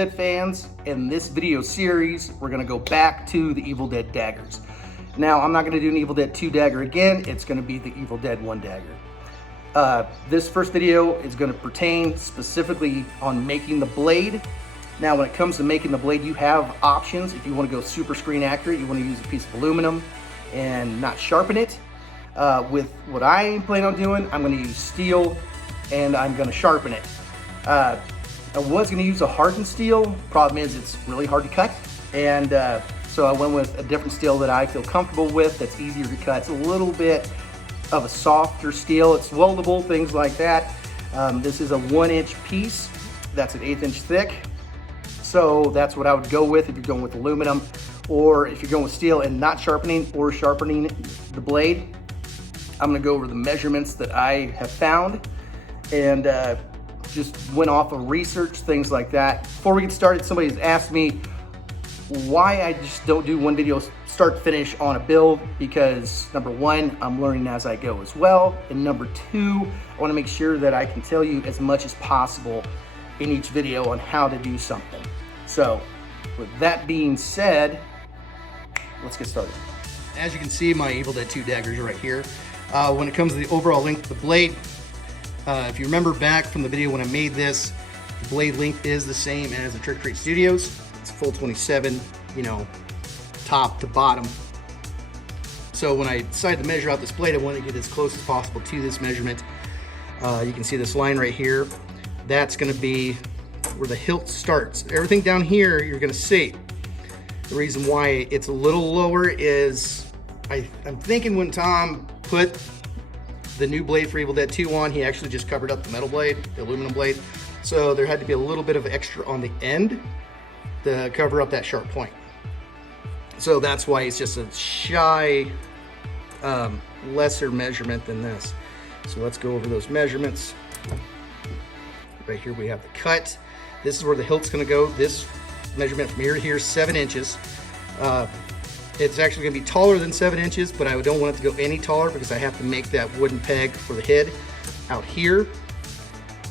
Dead fans. In this video series, we're gonna go back to the Evil Dead daggers. Now, I'm not gonna do an Evil Dead 2 dagger again. It's gonna be the Evil Dead 1 dagger. This first video is gonna pertain specifically on making the blade. Now, when it comes to making the blade, you have options. If you wanna go super screen accurate, you wanna use a piece of aluminum and not sharpen it. With what I plan on doing, I'm gonna use steel and I'm gonna sharpen it. I was gonna use a hardened steel. Problem is it's really hard to cut. And so I went with a different steel that I feel comfortable with, that's easier to cut. It's a little bit of a softer steel. It's weldable, things like that. This is a 1-inch piece. That's an 1/8 inch thick. So that's what I would go with if you're going with aluminum, or if you're going with steel and not sharpening or sharpening the blade. I'm gonna go over the measurements that I have found and just went off of research, things like that. Before we get started, somebody's asked me why I just don't do one video start to finish on a build, because number one, I'm learning as I go as well. And number two, I wanna make sure that I can tell you as much as possible in each video on how to do something. So with that being said, let's get started. As you can see, my Evil Dead 2 daggers are right here. When it comes to the overall length of the blade, if you remember back from the video when I made this, the blade length is the same as the Trick or Treat Studios. It's full 27, you know, top to bottom. So when I decided to measure out this blade, I wanted to get as close as possible to this measurement. You can see this line right here. That's gonna be where the hilt starts. Everything down here, you're gonna see. The reason why it's a little lower is I'm thinking when Tom put the new blade for Evil Dead 2 on, he actually just covered up the metal blade, the aluminum blade. So there had to be a little bit of extra on the end to cover up that sharp point. So that's why it's just a shy, lesser measurement than this. So let's go over those measurements. Right here we have the cut. This is where the hilt's gonna go. This measurement from here to here is 7 inches. It's actually gonna be taller than 7 inches, but I don't want it to go any taller because I have to make that wooden peg for the head out here.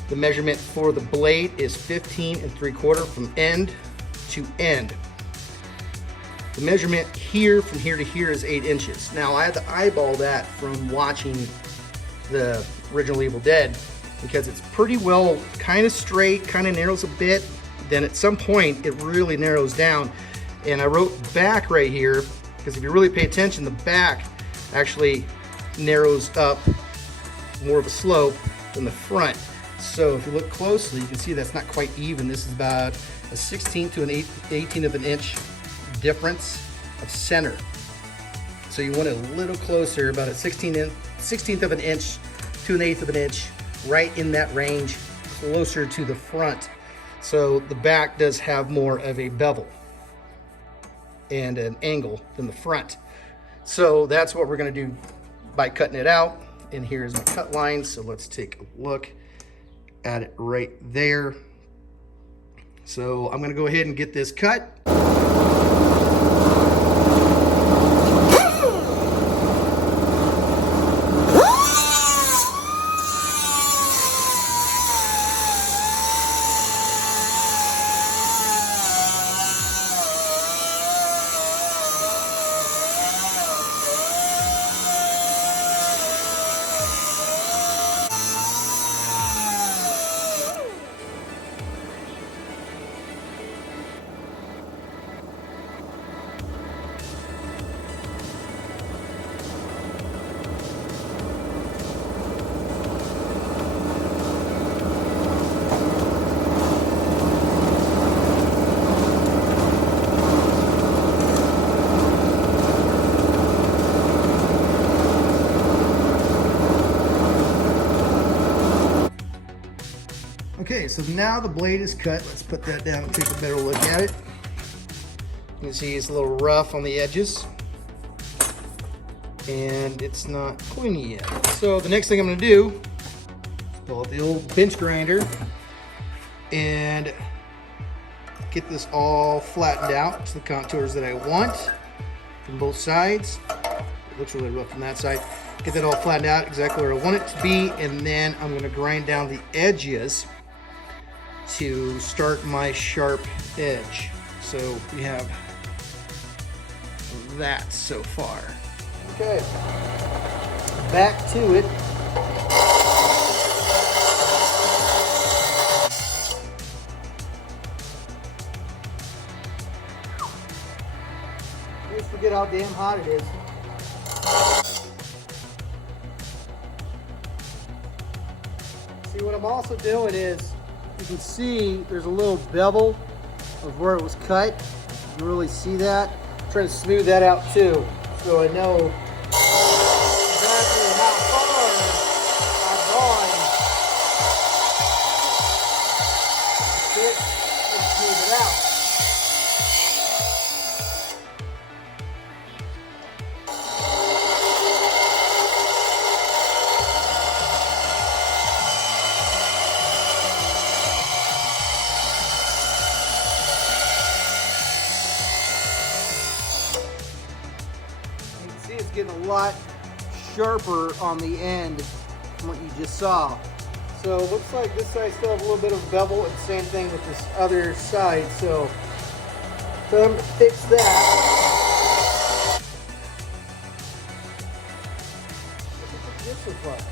The measurement for the blade is 15 3/4 from end to end. The measurement here from here to here is 8 inches. Now I had to eyeball that from watching the original Evil Dead because it's pretty well kind of straight, kind of narrows a bit. Then at some point it really narrows down. And I wrote back right here, because if you really pay attention, the back actually narrows up more of a slope than the front. So if you look closely, you can see that's not quite even. This is about a 16th to an 18th of an inch difference of center. So you want it a little closer, about a 16th of an inch to an 1/8 of an inch, right in that range, closer to the front. So the back does have more of a bevel and an angle than the front. So that's what we're gonna do by cutting it out. And here's my cut line. So let's take a look at it right there. So I'm gonna go ahead and get this cut. Okay, so now the blade is cut. Let's put that down and take a better look at it. You can see it's a little rough on the edges and it's not pointy yet. So the next thing I'm gonna do is pull out the old bench grinder and get this all flattened out to the contours that I want from both sides. It looks really rough from that side. Get that all flattened out exactly where I want it to be, and then I'm gonna grind down the edges to start my sharp edge. So we have that so far. Okay, back to it. I always forget how damn hot it is. See, what I'm also doing is, you can see there's a little bevel of where it was cut. You can really see that. I'm trying to smooth that out too, so I know exactly how far I've gone. That's it. Let's smooth it out. See, it's getting a lot sharper on the end from what you just saw. So it looks like this side still have a little bit of bevel, and same thing with this other side. So I'm gonna fix that. What's this look like?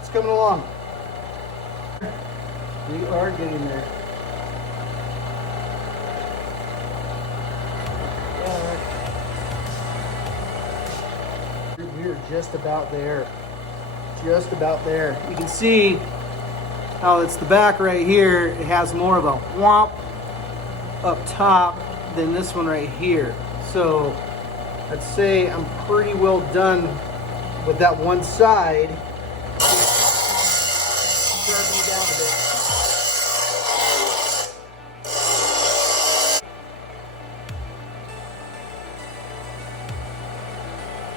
It's coming along. We are getting there. We're just about there. Just about there. You can see how it's the back right here. It has more of a whomp up top than this one right here. So I'd say I'm pretty well done with that one side. Sharpen down a bit.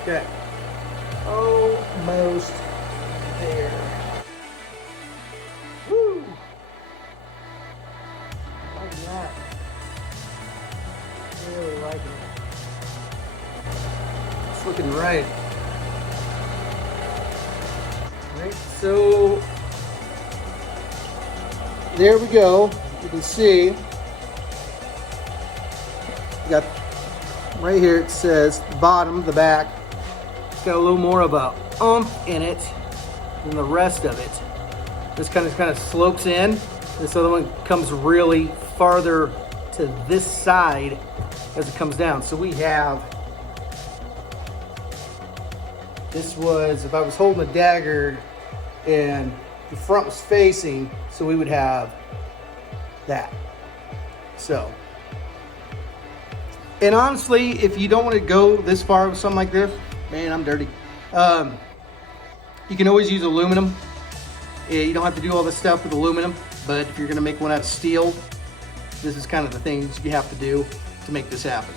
Okay, almost there. Woo! Like that. Really liking it. It's looking right. Right, so there we go. You can see, got right here, it says the bottom, the back, it's got a little more of a oomph in it than the rest of it. This kind of slopes in. This other one comes really farther to this side as it comes down. So we have, this was, if I was holding a dagger and the front was facing, so we would have that. So, and honestly, if you don't want to go this far with something like this, man, I'm dirty. You can always use aluminum. You don't have to do all this stuff with aluminum, but if you're going to make one out of steel, this is kind of the things you have to do to make this happen.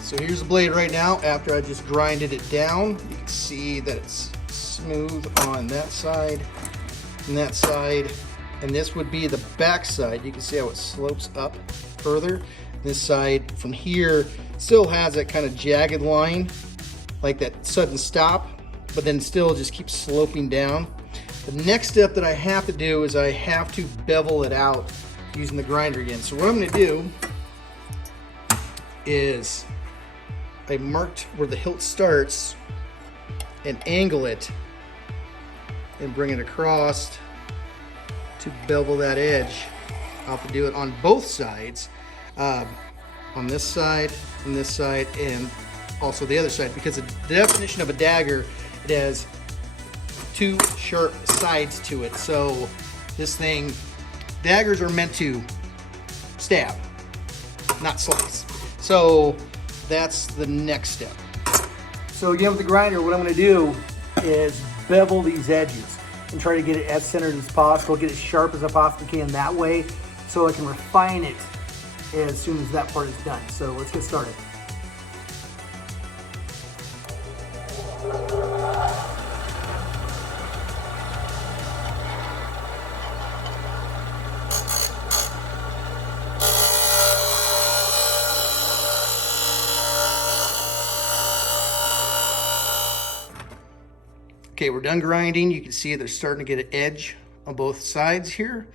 So here's the blade right now. After I just grinded it down, you can see that it's smooth on that side and that side. And this would be the back side. You can see how it slopes up further. This side from here still has that kind of jagged line, like that sudden stop, but then still just keeps sloping down. The next step that I have to do is I have to bevel it out using the grinder again. So what I'm going to do is I marked where the hilt starts and angle it and bring it across to bevel that edge. I'll have to do it on both sides, on this side, and this side, and also the other side, because the definition of a dagger, it has two sharp sides to it. So this thing, daggers are meant to stab, not slice. So that's the next step. So again, with the grinder, what I'm going to do is bevel these edges and try to get it as centered as possible, get it sharp as I possibly can that way, so I can refine it as soon as that part is done. So let's get started. Okay, we're done grinding. You can see they're starting to get an edge on both sides here.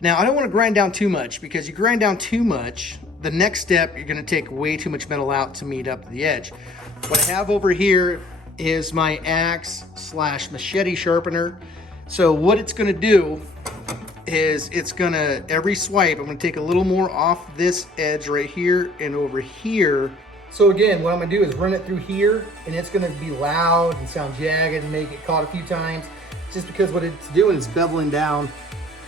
Now, I don't want to grind down too much, because you grind down too much, the next step, you're going to take way too much metal out to meet up the edge. What I have over here is my axe / machete sharpener. So what it's going to do is it's going to, every swipe, I'm going to take a little more off this edge right here and over here. So again, what I'm going to do is run it through here, and it's going to be loud and sound jagged and make it caught a few times, just because what it's doing is beveling down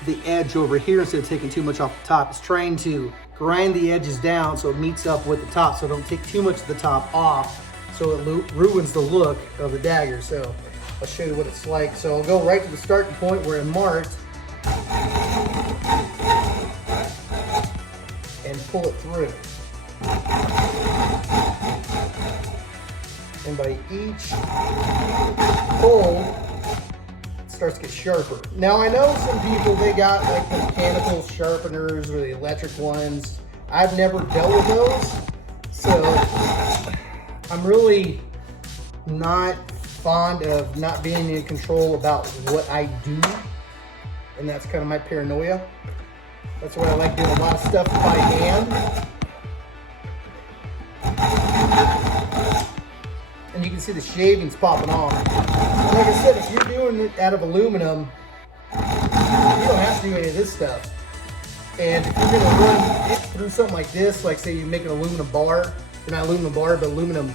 the edge over here instead of taking too much off the top. It's trying to grind the edges down so it meets up with the top, so don't take too much of the top off, so it ruins the look of the dagger. So I'll show you what it's like. So I'll go right to the starting point where I marked and pull it through. And by each pull, it starts to get sharper. Now I know some people, they got like the mechanical sharpeners or the electric ones. I've never dealt with those, so I'm really not fond of not being in control about what I do, and that's kind of my paranoia. That's why I like doing a lot of stuff by hand. And you can see the shavings popping off. And like I said, if you're doing it out of aluminum, you don't have to do any of this stuff. And if you're gonna run it through something like this, like say you make an aluminum bar, or not aluminum bar, but aluminum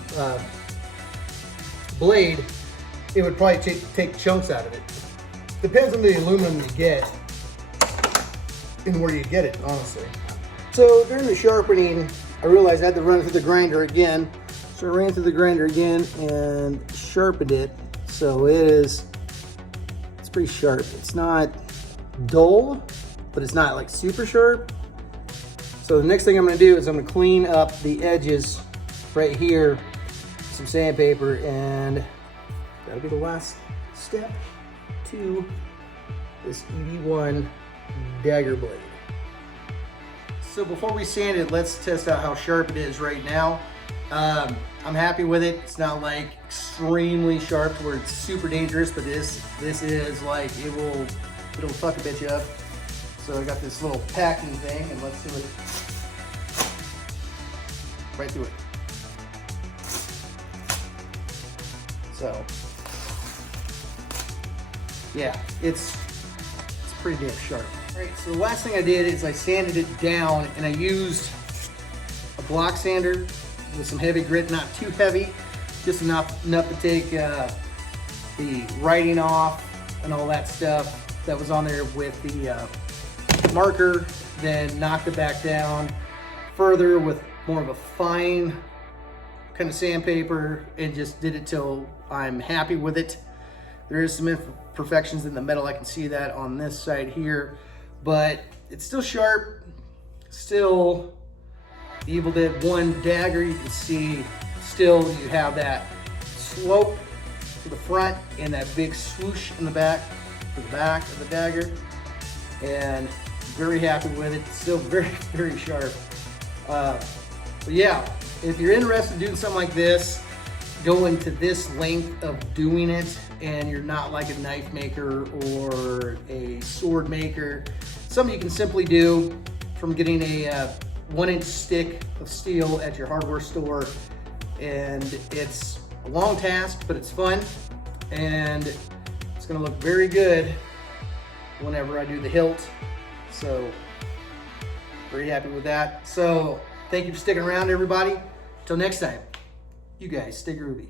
blade, it would probably take chunks out of it. Depends on the aluminum you get and where you get it, honestly. So during the sharpening, I realized I had to run it through the grinder again. So I ran through the grinder again and sharpened it. So it's pretty sharp. It's not dull, but it's not like super sharp. So the next thing I'm gonna do is I'm gonna clean up the edges right here with some sandpaper, and that'll be the last step to this ED1 dagger blade. So before we sand it, let's test out how sharp it is right now. I'm happy with it. It's not like extremely sharp where it's super dangerous, but this is like, it'll fuck a bitch up. So I got this little packing thing, and let's do it right through it. So yeah, it's pretty damn sharp. All right, so the last thing I did is I sanded it down, and I used a block sander with some heavy grit, not too heavy, just enough to take the writing off and all that stuff that was on there with the marker, then knocked it back down further with more of a fine kind of sandpaper, and just did it till I'm happy with it. There is some imperfections in the metal, I can see that on this side here, but it's still sharp, still Evil Dead 1 dagger. You can see still you have that slope to the front and that big swoosh in the back for the back of the dagger, and very happy with it. Still very, very sharp. But yeah, if you're interested in doing something like this, going to this length of doing it, and you're not like a knife maker or a sword maker, something you can simply do from getting a 1-inch stick of steel at your hardware store. And it's a long task, but it's fun, and it's gonna look very good whenever I do the hilt. So very happy with that. So thank you for sticking around, everybody. Till next time, you guys stay groovy.